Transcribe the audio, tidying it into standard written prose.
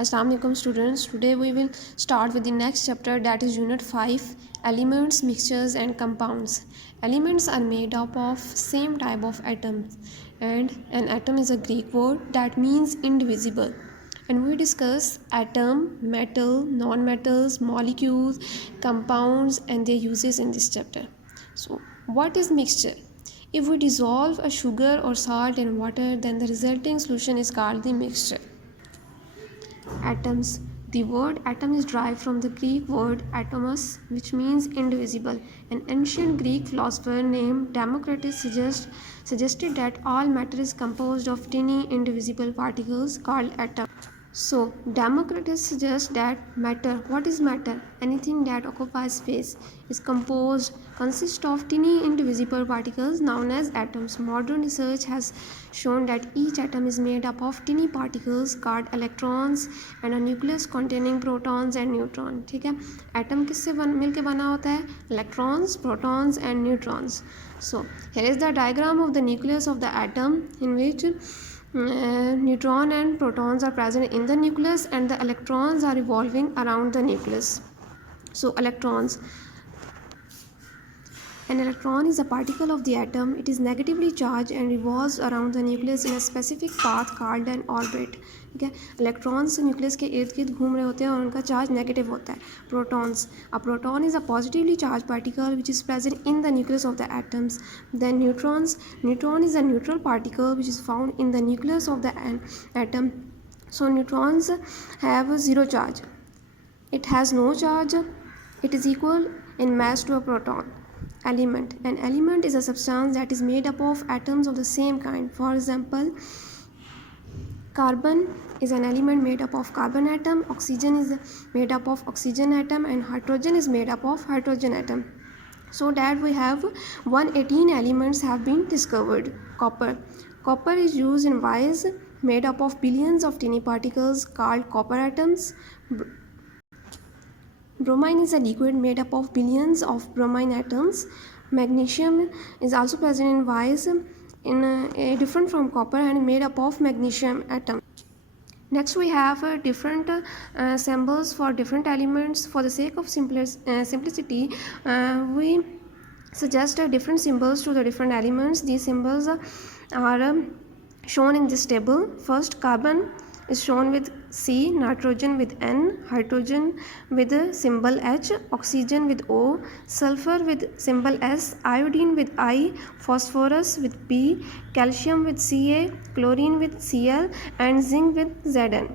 Assalamu alaikum students. Today we will start with the next chapter, that is unit 5, elements, mixtures and compounds. Elements are made up of same type of atoms, and an atom is a Greek word that means indivisible. And we discuss atom, metal, non-metals, molecules, compounds and their uses in this chapter. So what is mixture? If we dissolve a sugar or salt in water, then the resulting solution is called the mixture. Atoms. The word atom is derived from the Greek word atomos, which means indivisible. An ancient Greek philosopher named Democritus suggested that all matter is composed of tiny indivisible particles called atoms. So, Democritus suggests that matter, what is matter? Anything that occupies space, consists of tiny indivisible particles known as atoms. Modern research has shown that each atom is made up of tiny particles called electrons and a nucleus containing protons and neutrons. ठीक है, atom किससे मिलके बना होता है? Electrons, protons and neutrons. So, here is the diagram of the nucleus of the atom, in which neutron and protons are present in the nucleus and the electrons are revolving around the nucleus. So electrons. An electron is a particle of the atom. It is negatively charged and revolves around the nucleus in a specific path called an orbit. ठीक है, electrons nucleus के इर्द गिर्द घूम रहे होते हैं और उनका चार्ज नेगेटिव होता है. Protons. A proton is a positively charged particle which is present in the nucleus of the atoms. Then neutrons. Neutron is a neutral particle which is found in the nucleus of the atom. So neutrons have zero charge. It has no charge. It is equal in mass to a proton. Element. An element is a substance that is made up of atoms of the same kind. For example, carbon is an element made up of carbon atom, oxygen is made up of oxygen atom, and hydrogen is made up of hydrogen atom. So that we have 118 elements have been discovered. Copper. Copper is used in wires made up of billions of tiny particles called copper atoms. Bromine is a liquid made up of billions of bromine atoms. Magnesium is also present in wires different from copper and made up of magnesium atom. Next we have different symbols for different elements. For the sake of simplicity, we suggest different symbols to the different elements. These symbols are shown in this table. First, carbon is shown with C, nitrogen with N, hydrogen with symbol H, oxygen with O, sulfur with symbol S, iodine with I, phosphorus with P, calcium with Ca, chlorine with Cl and zinc with Zn.